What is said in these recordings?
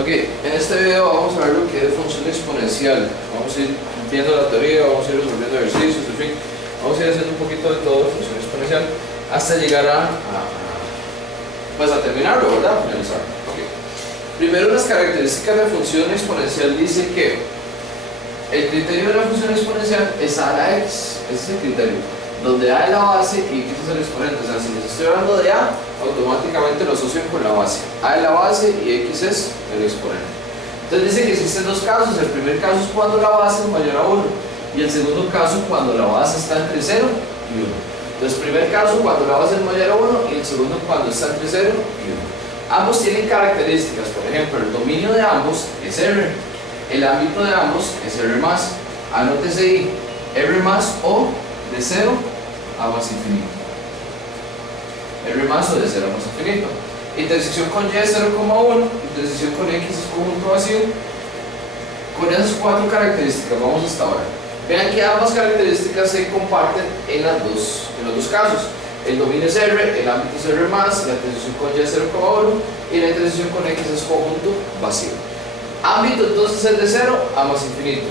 Ok, en este video vamos a ver lo que es función exponencial. Vamos a ir viendo la teoría, vamos a ir resolviendo ejercicios, en fin. Vamos a ir haciendo un poquito de todo de función exponencial hasta llegar pues a terminarlo, ¿verdad? A finalizarlo. Okay. Primero, las características de función exponencial dice que el criterio de la función exponencial es a la x, ese es el criterio, donde a es la base y x es el exponente. O sea, si les estoy hablando de a, automáticamente lo asocio con la base. A es la base y x es el exponente. Entonces dice que existen dos casos. El primer caso es cuando la base es mayor a 1 y el segundo caso cuando la base está entre 0 y 1. Entonces, primer caso cuando la base es mayor a 1 y el segundo cuando está entre 0 y 1. Ambos tienen características. Por ejemplo, el dominio de ambos es R. El ámbito de ambos es R+. Anótese ahí, R+ o de 0 a más infinito. R+ o de 0 a más infinito. Intersección con Y es 0,1, intersección con X es conjunto vacío. Con esas cuatro características vamos hasta ahora. Vean que ambas características se comparten en los dos casos. El dominio es R, el ámbito es R+, la intersección con Y es 0,1 y la intersección con X es conjunto vacío. Ámbito entonces es de 0 a más infinito.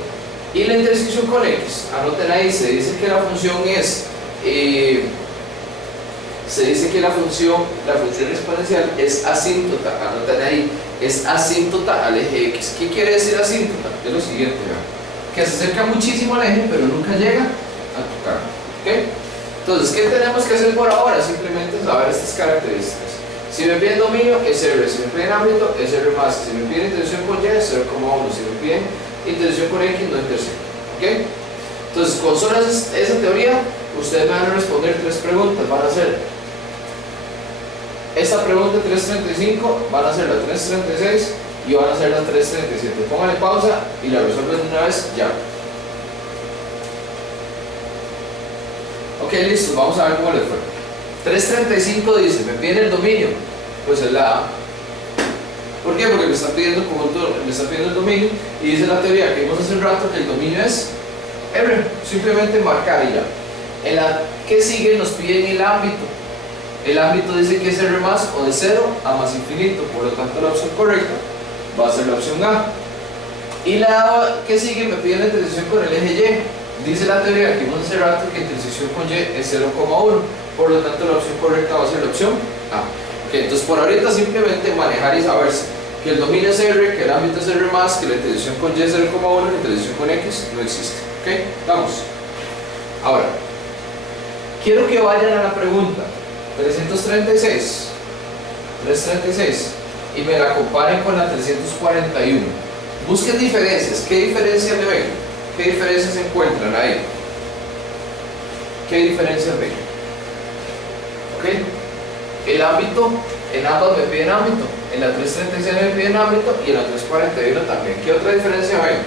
Y la intersección con X, anoten ahí, se dice que la función es la función exponencial es asíntota. Anoten ahí, es asíntota al eje X. ¿Qué quiere decir asíntota? Es lo siguiente, ¿verdad? Que se acerca muchísimo al eje pero nunca llega a tocar. ¿Okay? Entonces, ¿qué tenemos que hacer por ahora? Simplemente saber estas características. Si me piden dominio es R, si me piden ámbito es R+, si me piden intersección con Y es 0,1, si me piden intersección con X no intersección. ¿Okay? Entonces, con solo esa teoría, ustedes me van a responder tres preguntas. Van a ser esta pregunta 335, van a ser la 336 y van a ser la 337. Pónganle pausa y la resuelven de una vez ya. Ok, listo, vamos a ver cómo les fue. 335 dice, me piden el dominio, pues es la A. ¿Por qué? Porque me están pidiendo el dominio y dice la teoría que vimos hace un rato que el dominio es R, simplemente marcar y ya. En la que sigue nos piden el ámbito. El ámbito dice que es R+ o de 0 a más infinito, por lo tanto la opción correcta va a ser la opción A. Y la que sigue me piden la intersección con el eje Y. Dice la teoría que vimos hace rato que intersección con Y es 0,1, por lo tanto la opción correcta va a ser la opción A. Okay, entonces por ahorita simplemente manejar y saberse que el dominio es R, que el ámbito es R+, que la intersección con Y es 0,1 y la intersección con X no existe. Ok, vamos. Ahora, quiero que vayan a la pregunta 336 y me la comparen con la 341. Busquen diferencias. ¿Qué diferencias le ven? ¿Qué diferencias se encuentran ahí? ¿Qué diferencias ven? ¿Ok? El ámbito, en ambas me piden ámbito. En la 336 me piden ámbito y en la 341 también. ¿Qué otra diferencia ven?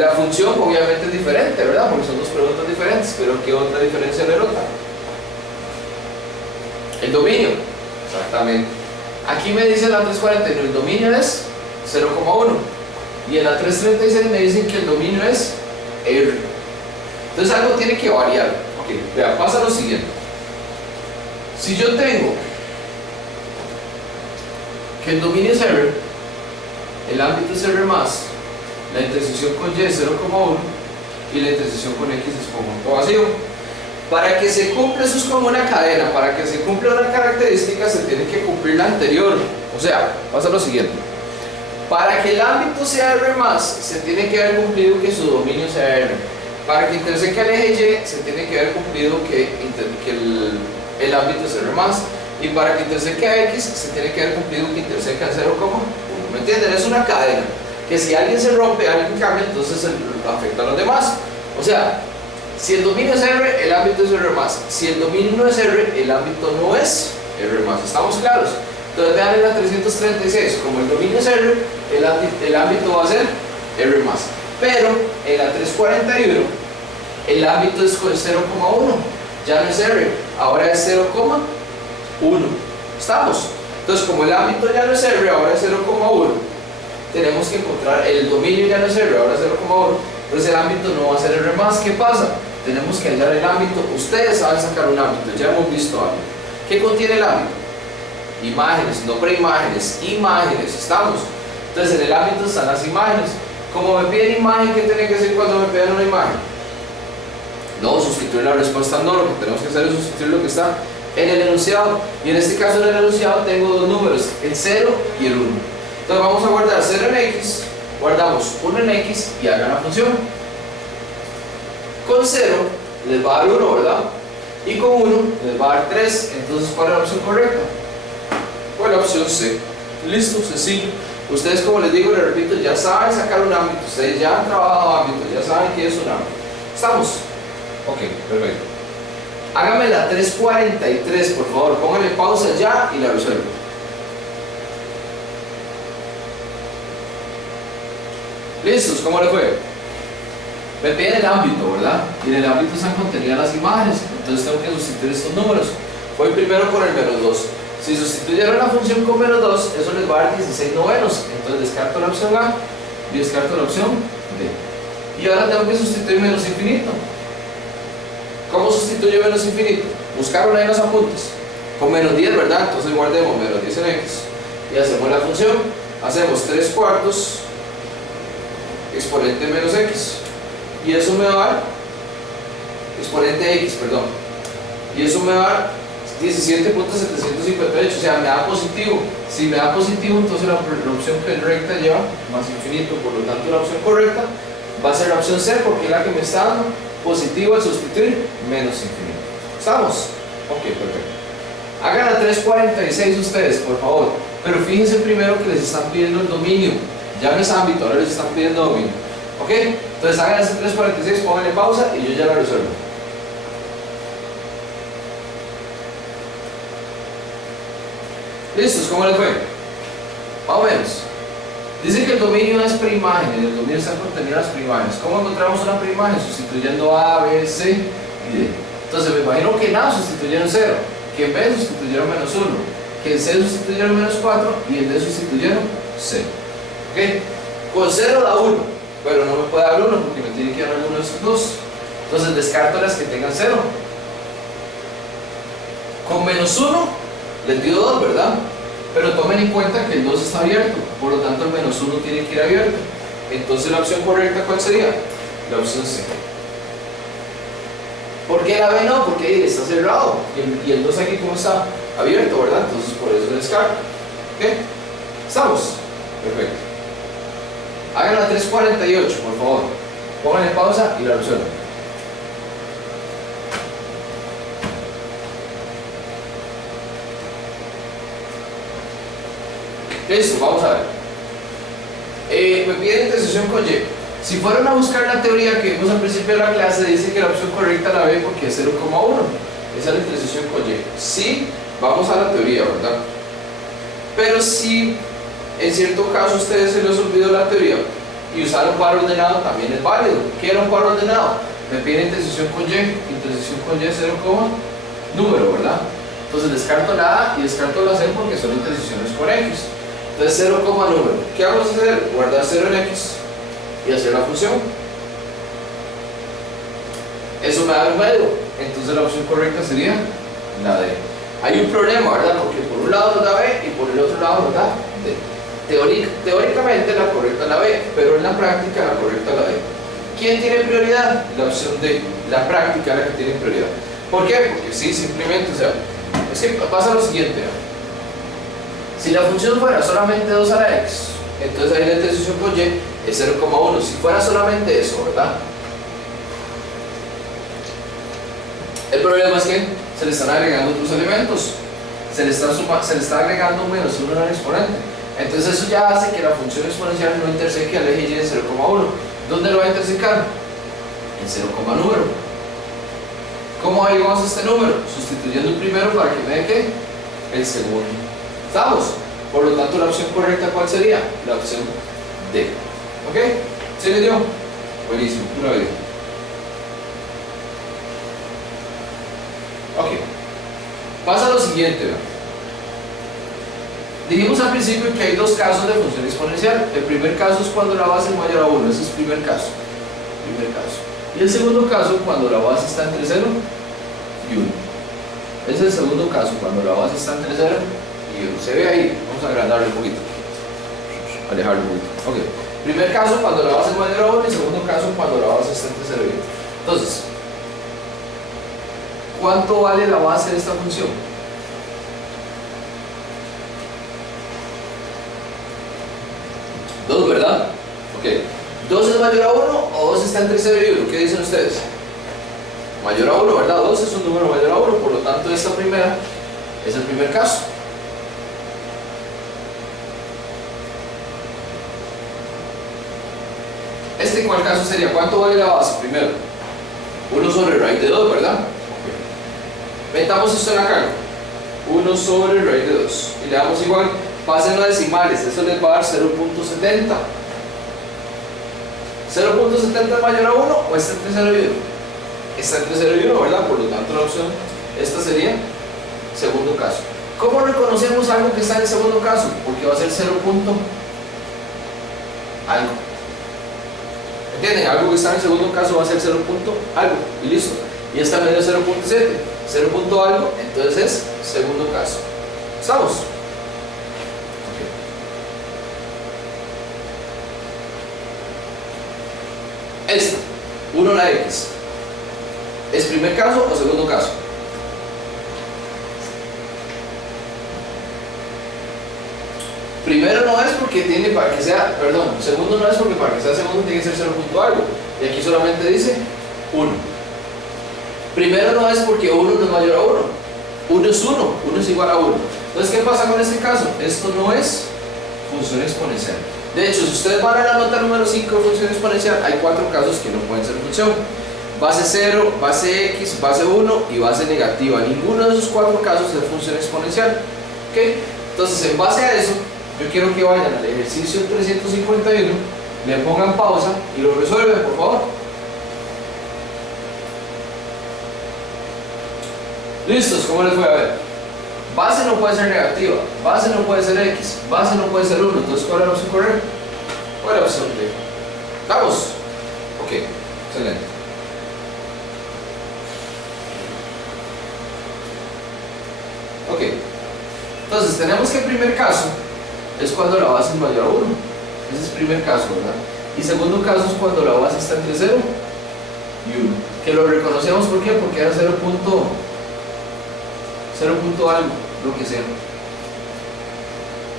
La función obviamente es diferente, ¿verdad? Porque son dos preguntas diferentes, pero ¿qué otra diferencia le notan? El dominio, exactamente. Aquí me dice la 341, el dominio es 0,1 y en la 336 me dicen que el dominio es R. Entonces algo tiene que variar. Ok, vean, pasa lo siguiente. Si yo tengo que el dominio es R, el ámbito es R+, la intersección con Y es 0,1 y la intersección con X es conjunto vacío. Para que se cumpla, eso es como una cadena, para que se cumpla una característica se tiene que cumplir la anterior. O sea, pasa lo siguiente. Para que el ámbito sea R+, se tiene que haber cumplido que su dominio sea R. Para que interseque al eje Y, se tiene que haber cumplido que el ámbito es R+. Y para que interseque a X, se tiene que haber cumplido que interseca a 0,1. ¿Me entienden? Es una cadena. Que si alguien se rompe, alguien cambia, entonces afecta a los demás. O sea, si el dominio es R, el ámbito es R+. Si el dominio no es R, el ámbito no es R+. ¿Estamos claros? Entonces vean en la 336, como el dominio es R, el ámbito va a ser R+. Pero en la 341, el ámbito es 0,1. Ya no es R, ahora es 0,1. ¿Estamos? Entonces como el ámbito ya no es R, ahora es 0,1. Tenemos que encontrar, el dominio ya no es R, ahora es 0,1. Entonces el ámbito no va a ser R+. ¿Qué pasa? Tenemos que hallar el ámbito. Ustedes saben sacar un ámbito, ya hemos visto algo. ¿Qué contiene el ámbito? imágenes, no preimágenes, imágenes, ¿estamos? Entonces en el ámbito están las imágenes. Como me piden imagen, ¿qué tiene que decir cuando me piden una imagen? No, sustituir la respuesta no, lo que tenemos que hacer es sustituir lo que está en el enunciado. Y en este caso en el enunciado tengo dos números, el 0 y el 1. Entonces vamos a guardar 0 en X, guardamos 1 en X y hagan la función. Con 0 les va a dar 1, ¿verdad? Y con 1 les va a dar 3. Entonces, ¿cuál es la opción correcta? Pues la opción C. Listo, sencillo. Ustedes, como les digo, les repito, ya saben sacar un ámbito. Ustedes ya han trabajado ámbitos, ya saben qué es un ámbito. ¿Estamos? Ok, perfecto. Hágame la 343, por favor. Pónganle pausa ya y la resuelvo. ¿Listos? ¿Cómo le fue? Me piden el ámbito, ¿verdad? Y en el ámbito están contenidas las imágenes. Entonces tengo que sustituir estos números. Voy primero con el menos 2. Si sustituyeron la función con menos 2, eso les va a dar 16 novenos. Entonces descarto la opción A y descarto la opción B. Y ahora tengo que sustituir menos infinito. ¿Cómo sustituyo menos infinito? Buscaron ahí los apuntes. Con menos 10, ¿verdad? Entonces guardemos menos 10 en X. Y hacemos la función. Hacemos 3 cuartos exponente menos X. Y eso me va a dar exponente X, perdón. Y eso me va a dar 17.758, o sea, me da positivo. Si me da positivo, entonces la opción que es recta lleva más infinito. Por lo tanto, la opción correcta va a ser la opción C, porque es la que me está dando positivo al sustituir menos infinito. ¿Estamos? Ok, perfecto. Hagan la 346 ustedes, por favor. Pero fíjense primero que les están pidiendo el dominio. Ya no es ámbito, ahora les están pidiendo dominio. ¿Ok? Entonces hagan ese 346, pónganle pausa y yo ya la resuelvo. ¿Listos? ¿Cómo les fue? Más o menos. Dice que el dominio es preimagen, en el dominio están contenidas las preimágenes. ¿Cómo encontramos una preimagen? Sustituyendo A, B, C y D. Entonces me imagino que en A sustituyeron 0, que en B sustituyeron menos 1, que en C sustituyeron menos 4 y en D sustituyeron 0. ¿Ok? Con 0 da 1, pero no me puede dar 1 porque me tiene que dar alguno de estos dos. Entonces descarto las que tengan 0. Con menos 1 les dio 2, ¿verdad? Pero tomen en cuenta que el 2 está abierto, por lo tanto el menos 1 tiene que ir abierto. Entonces la opción correcta, ¿cuál sería? La opción C. ¿Por qué la B no? Porque está cerrado y el 2 aquí como está abierto, ¿verdad? Entonces por eso descarto. ¿Ok? ¿Estamos? Perfecto. Hagan la 348, por favor. Pónganle pausa y la resuelvan. Listo, vamos a ver. Me piden intersección con Y. Si fueron a buscar la teoría que vimos al principio de la clase, dice que la opción correcta la B porque es 0,1. Esa es la intersección con Y. Sí, vamos a la teoría, ¿verdad? Pero si en cierto caso a ustedes se les olvidó la teoría y usaron par ordenado, también es válido. ¿Qué era un par ordenado? Me piden intersección con Y. Intersección con Y es 0, número, ¿verdad? Entonces descarto la A y descarto la C porque son intersecciones con X. Entonces 0, número. ¿Qué vamos a hacer? Guardar 0 en X y hacer la función. Eso me da un medio. Entonces la opción correcta sería la D. Hay un problema, ¿verdad? Porque por un lado nos da B y por el otro lado nos da D. Teóricamente la correcta es la B, pero en la práctica la correcta es la D. ¿Quién tiene prioridad? La opción D. La práctica es la que tiene prioridad. ¿Por qué? Porque sí, simplemente, o sea, es que pasa lo siguiente, ¿no? Si la función fuera solamente 2 a la X, entonces ahí la intersección con Y es 0,1. Si fuera solamente eso, ¿verdad? El problema es que se le están agregando otros elementos. Se le está agregando un menos 1 al exponente. Entonces eso ya hace que la función exponencial no interseque al eje Y en 0,1. ¿Dónde lo va a intersecar? En 0, número. ¿Cómo agregamos este número? Sustituyendo el primero para que me dé ¿qué? El segundo. ¿Estamos? Por lo tanto, la opción correcta, ¿cuál sería? La opción D. ¿Ok? ¿Se le dio? Buenísimo, pura vida. Ok. Pasa lo siguiente, ¿no? Dijimos al principio que hay dos casos de función exponencial. El primer caso es cuando la base es mayor a 1. Ese es el primer caso. Y el segundo caso cuando la base está entre 0 y 1. Ese es el segundo caso, cuando la base está entre 0 y y 1. Se ve ahí, vamos a agrandarlo un poquito, alejarlo un poquito. Ok, primer caso cuando la base es mayor a 1 y segundo caso cuando la base está entre 0 y 1. Entonces, ¿cuánto vale la base de esta función? 2, ¿verdad? Ok, 2 es mayor a 1 o 2 está entre 0 y 1, ¿qué dicen ustedes? Mayor a 1, ¿verdad? 2 es un número mayor a 1, por lo tanto esta primera es el primer caso. ¿Cuál caso sería? ¿Cuánto vale la base? Primero, 1 sobre raíz de 2, ¿verdad? Okay. Metamos esto en la carga. 1 sobre raíz de 2. Y le damos igual, pasen a decimales, eso les va a dar 0.70. ¿0.70 es mayor a 1 o está entre 0 y 1? Está entre 0 y 1, ¿verdad? Por lo tanto la opción, esta sería segundo caso. ¿Cómo reconocemos algo que está en el segundo caso? Porque va a ser 0. Algo. ¿Entienden? Algo que está en el segundo caso va a ser 0. Algo. Y listo. Y esta medio es 0.7. 0. Algo, entonces es segundo caso. ¿Estamos? Okay. Esta, 1 a la x. ¿Es primer caso o segundo caso? Primero no es porque tiene para que sea, perdón, segundo no es porque para que sea segundo tiene que ser 0. Algo. Y aquí solamente dice 1. Primero no es porque 1 no es mayor a 1. 1 es 1, 1 es igual a 1. Entonces, ¿qué pasa con este caso? Esto no es función exponencial. De hecho, si ustedes van a la nota número 5 de función exponencial, hay 4 casos que no pueden ser función. Base 0, base x, base 1 y base negativa. Ninguno de esos 4 casos es función exponencial. ¿Okay? Entonces, en base a eso, yo quiero que vayan al ejercicio 351, le pongan pausa y lo resuelven, por favor. ¿Listos? ¿Cómo les fue? A ver. Base no puede ser negativa, base no puede ser x, base no puede ser 1. Entonces, ¿cuál es la opción correcta? ¿Cuál es la opción B? ¿Estamos? Ok, excelente. Ok, entonces tenemos que el primer caso es cuando la base es mayor a 1. Ese es el primer caso, ¿verdad? Y segundo caso es cuando la base está entre 0 y 1. Que lo reconocemos, ¿por qué? Porque era 0 algo, lo que sea.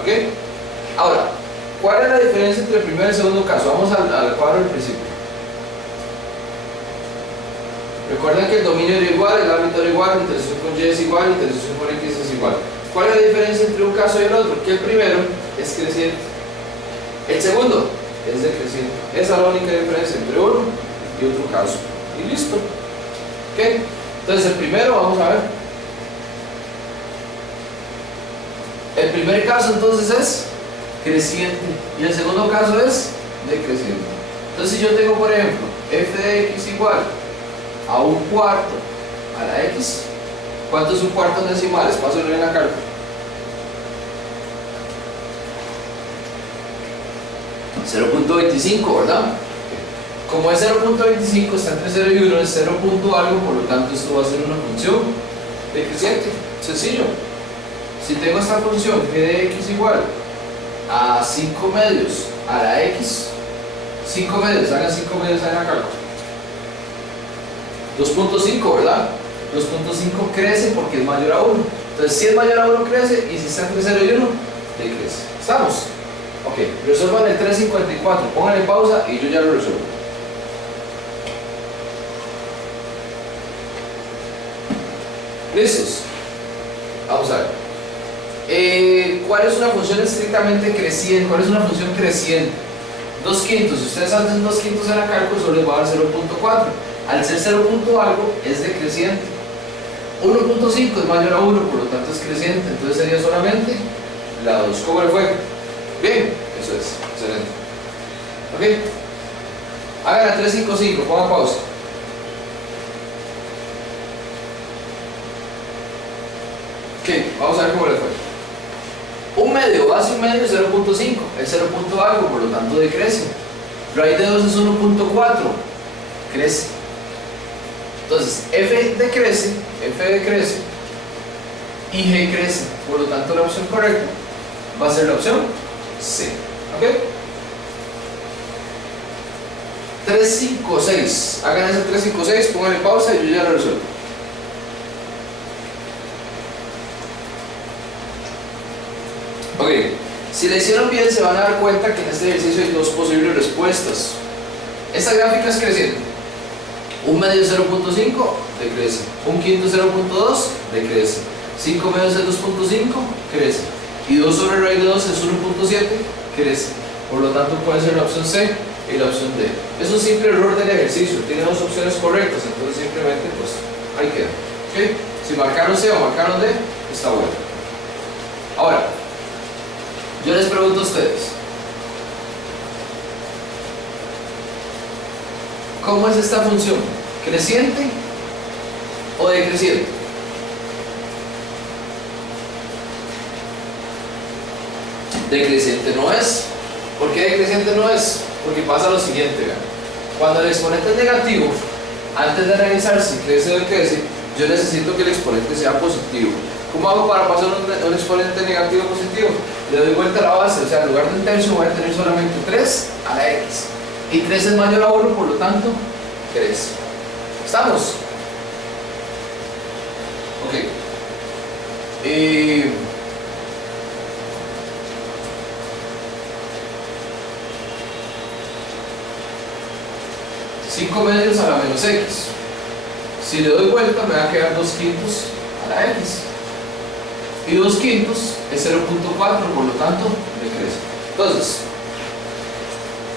¿Ok? Ahora, ¿cuál es la diferencia entre el primer y el segundo caso? Vamos al cuadro del principio. Recuerden que el dominio era igual, el árbitro era igual, la intersección con y es igual, la intersección con x es igual. ¿Cuál es la diferencia entre un caso y el otro? Que el primero es creciente, el segundo es decreciente. Esa es la única diferencia entre uno y otro caso. Y listo. ¿Ok? Entonces el primero, vamos a ver. El primer caso entonces es creciente y el segundo caso es decreciente. Entonces si yo tengo, por ejemplo, f de x igual a 1/4 a la x, ¿cuánto es 1/4 en decimales? Pásenlo en la carta. .25, ¿verdad? Como es 0.25, está entre 0 y 1, es 0. Algo, por lo tanto esto va a ser una función decreciente. Sencillo. Si tengo esta función g de x igual a 5 medios a la x, 5 medios, hagan 5 medios en la carta. 2.5, ¿verdad? 2.5 crece porque es mayor a 1. Entonces, si es mayor a 1 crece, y si está entre 0 y 1, decrece. ¿Estamos? Ok, resuelvan el 354, pónganle pausa y yo ya lo resuelvo. ¿Listos? Vamos a ver. ¿Cuál es una función estrictamente creciente? ¿Cuál es una función creciente? 2/5. Si ustedes hacen 2/5 en la cálculo, solo les va a dar 0.4. Al ser 0. Algo, es decreciente. 1.5 es mayor a 1, por lo tanto es creciente. Entonces sería solamente la 2. ¿Cómo le fue? Bien, eso es. Excelente. Ok. Hagan la 355, pongan pausa. Ok, vamos a ver cómo le fue. Un medio, base un medio es 0.5, es 0. Algo, por lo tanto decrece. Raíz de 2 es 1.4, crece. Entonces, f decrece y G crece. Por lo tanto, la opción correcta va a ser la opción C. ¿Ok? 3, 5, 6. Hagan ese 3, 5, 6, pónganle pausa y yo ya lo resuelvo. Ok, si le hicieron bien se van a dar cuenta que en este ejercicio hay dos posibles respuestas. Esta gráfica es creciente. Un medio 0.5 decrece, un quinto 0.2 decrece, 5 medios es 2.5 crece y 2 sobre raíz de 2 es 1.7 crece. Por lo tanto puede ser la opción C y la opción D. Es un simple error del ejercicio, tiene dos opciones correctas, entonces simplemente pues ahí queda. ¿Okay? Si marcaron C o marcaron D, está bueno. Ahora, yo les pregunto a ustedes, ¿cómo es esta función? ¿Creciente o decreciente? Decreciente no es. ¿Por qué decreciente no es? Porque pasa lo siguiente, ¿verdad? Cuando el exponente es negativo, antes de analizar si crece o decrece, yo necesito que el exponente sea positivo. ¿Cómo hago para pasar un exponente negativo a positivo? Le doy vuelta a la base, o sea, en lugar de un tercio voy a tener solamente 3 a la x. Y 3 es mayor a 1, por lo tanto, crece. ¿Estamos? Ok. 5 medios a la menos x. Si le doy vuelta me va a quedar 2 quintos a la x. Y 2 quintos es 0.4, por lo tanto, decrece. Entonces,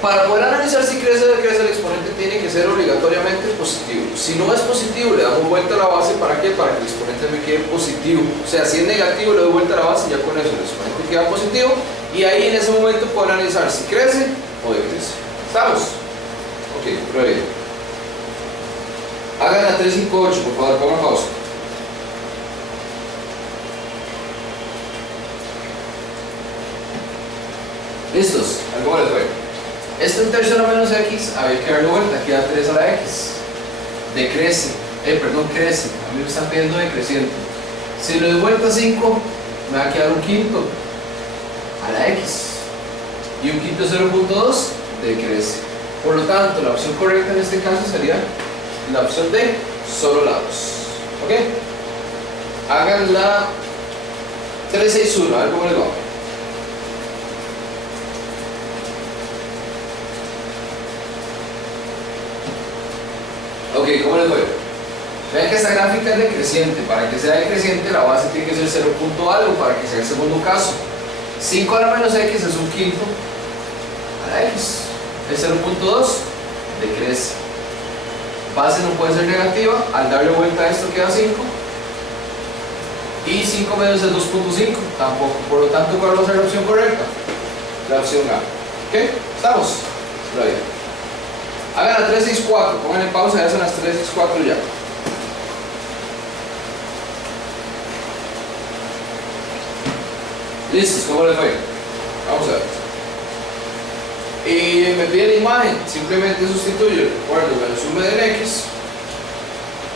para poder analizar si crece o decrece el exponente tiene que ser obligatoriamente positivo. Si no es positivo, le damos vuelta a la base. ¿Para qué? Para que el exponente me quede positivo. O sea, si es negativo, le doy vuelta a la base y ya con eso el exponente queda positivo. Y ahí en ese momento puedo analizar si crece o decrece. ¿Estamos? Ok, prueba bien. Hagan la 358, por favor, pongan pausa. ¿Listos? ¿Cómo les fue? Este un tercio a la menos x, había que darle vuelta, queda 3 a la x. Decrece, crece. A mí me están pidiendo decreciente. Si le doy vuelta a 5, me va a quedar un quinto a la x. Y un quinto 0.2 decrece. Por lo tanto, la opción correcta en este caso sería la opción D, solo lados. ¿Ok? Hagan la 361, a ver cómo les va. Ok, ¿cómo les voy? Vean que esta gráfica es decreciente. Para que sea decreciente, la base tiene que ser 0. Algo para que sea el segundo caso. 5 a la menos x es un quinto a la x. El 0.2 decrece. Base no puede ser negativa. Al darle vuelta a esto queda 5. Y 5 medios es 2.5. Tampoco. Por lo tanto, ¿cuál va a ser la opción correcta? La opción A. ¿Ok? ¿Estamos? Lo bien. Hagan la 364, pongan en pausa y hacen las 364 ya. ¿Listos? ¿Cómo les fue? Vamos a ver. Y me pide la imagen, simplemente sustituyo, recuerdo, menos 1 medio en x,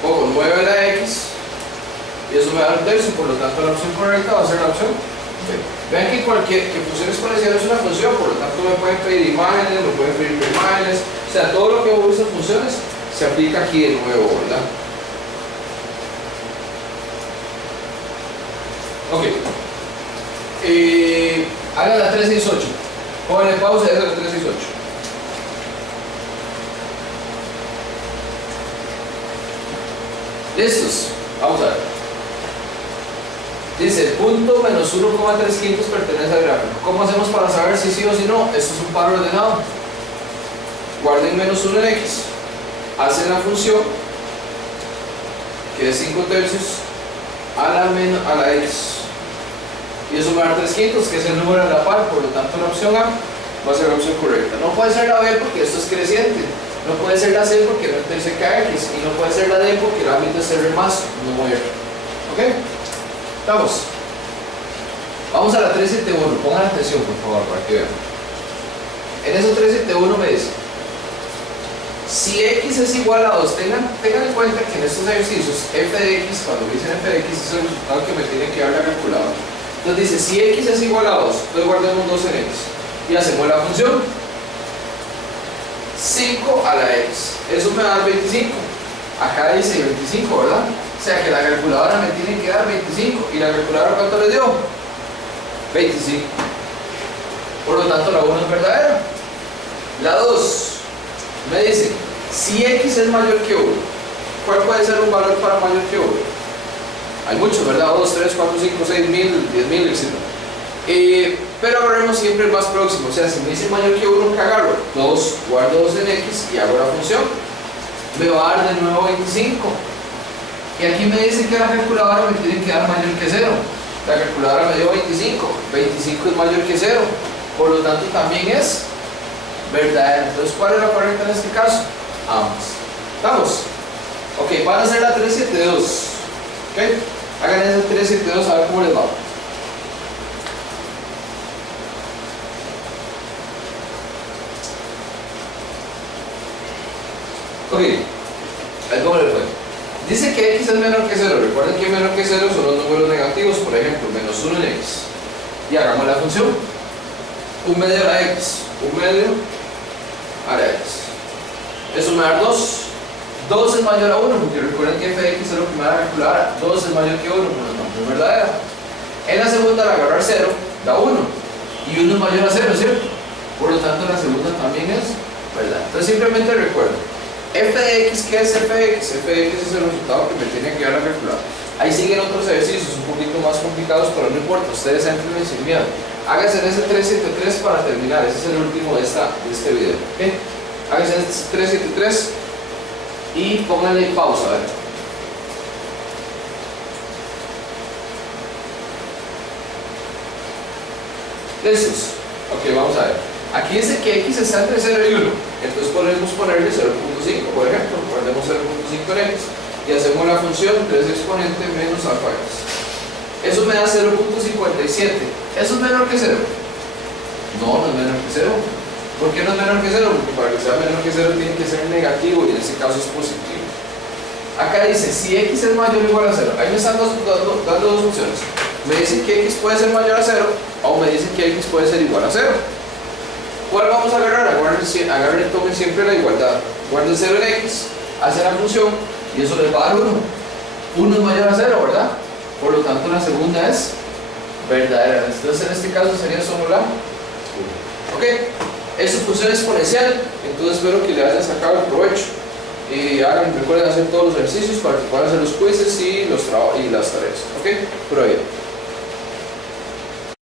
pongo 9 en la x, y eso me da un tercio, por lo tanto la opción correcta va a ser la opción B. Vean que función exponencial es una función, por lo tanto me pueden pedir imágenes, me pueden pedir imágenes, o sea, todo lo que hemos visto en funciones se aplica aquí de nuevo, ¿verdad? Ok. Hagan la 368. Pónganle pausa y hagan la 368. ¿Listos? Vamos a ver. Dice, punto menos 1,3 quintos pertenece al gráfico. ¿Cómo hacemos para saber si sí o si no? Esto es un par ordenado. Guarden menos 1 en x. Hacen la función, que es 5 tercios a la x. Y eso me da 3 quintos, que es el número de la par. Por lo tanto, la opción A va a ser la opción correcta. No puede ser la B porque esto es creciente. No puede ser la C porque no interseca a x. Y no puede ser la D porque el ámbito es R más, no R. ¿Ok? Estamos. Vamos a la 371. Pongan atención, por favor, para que vean. En eso 371 me dice: Si x es igual a 2, tengan en cuenta que en estos ejercicios f de x, cuando dicen f de x, es el resultado que me tiene que dar la calculadora. Entonces dice, si x es igual a 2, entonces guardemos 2 en x y hacemos la función 5 a la x, eso me da 25. Acá dice 25, ¿verdad? O sea que la calculadora me tiene que dar 25. ¿Y la calculadora cuánto le dio? 25. Por lo tanto la 1 es verdadera. La 2 me dice, si x es mayor que 1, ¿cuál puede ser un valor para mayor que 1? Hay muchos, ¿verdad? 2, 3, 4, 5, 6 mil, 10 mil, etc. Pero agarremos siempre el más próximo. O sea, si me dice mayor que 1, ¿qué agarro? 2, guardo 2 en x y hago la función. Me va a dar de nuevo 25. Y aquí me dice que la calculadora me tiene que dar mayor que 0. La calculadora me dio 25. 25 es mayor que 0. Por lo tanto, también es verdadera. Entonces, ¿cuál es la correcta en este caso? Ambas. ¿Estamos? Ok, van a hacer la 372. Ok, hagan esa 372 a ver cómo les va. Ok, ¿cómo le fue? Dice que x es menor que 0. Recuerden que menor que 0 son los números negativos, por ejemplo, menos 1 en x. Y hagamos la función. 1 medio a la x. 1 medio a la x. Eso me da 2. 2 es mayor a 1, porque recuerden que f de x es lo que me va a calcular. 2 es mayor que 1, por lo tanto es verdadera. En la segunda, al agarrar 0, da 1. Y 1 es mayor a 0, ¿cierto? Por lo tanto, la segunda también es verdad. Entonces, simplemente recuerden. F de x, ¿qué es f de x? F de x es el resultado que me tiene que dar la calculadora. Ahí siguen otros ejercicios un poquito más complicados, pero no importa, ustedes entren sin miedo. Háganse en ese 373 para terminar, ese es el último de este video. ¿Okay? Háganse en ese 373 y pónganle pausa, a ver. ¿Listos? Ok, vamos a ver. Aquí dice que x está entre 0 y 1, entonces podemos ponerle 0.5, por ejemplo, ponemos 0.5 en x y hacemos la función 3 exponente menos alfa x. Eso me da 0.57. ¿Eso es menor que 0? No, no es menor que 0. ¿Por qué no es menor que 0? Porque para que sea menor que 0 tiene que ser negativo y en este caso es positivo. Acá dice, si x es mayor o igual a 0, ahí me están dando dos opciones. Me dicen que x puede ser mayor a 0 o me dicen que x puede ser igual a 0. ¿Cuál vamos a agarrar? Agarren, tomen siempre la igualdad. Guarden 0 en x, hacen la función y eso les va a dar 1. 1 es mayor a 0, ¿verdad? Por lo tanto, la segunda es verdadera. Entonces, en este caso sería solo la 1. Ok, es su función exponencial. Entonces, espero que le hayan sacado el provecho. Recuerden hacer todos los ejercicios para que puedan hacer los quizzes y las tareas. Ok, prueben.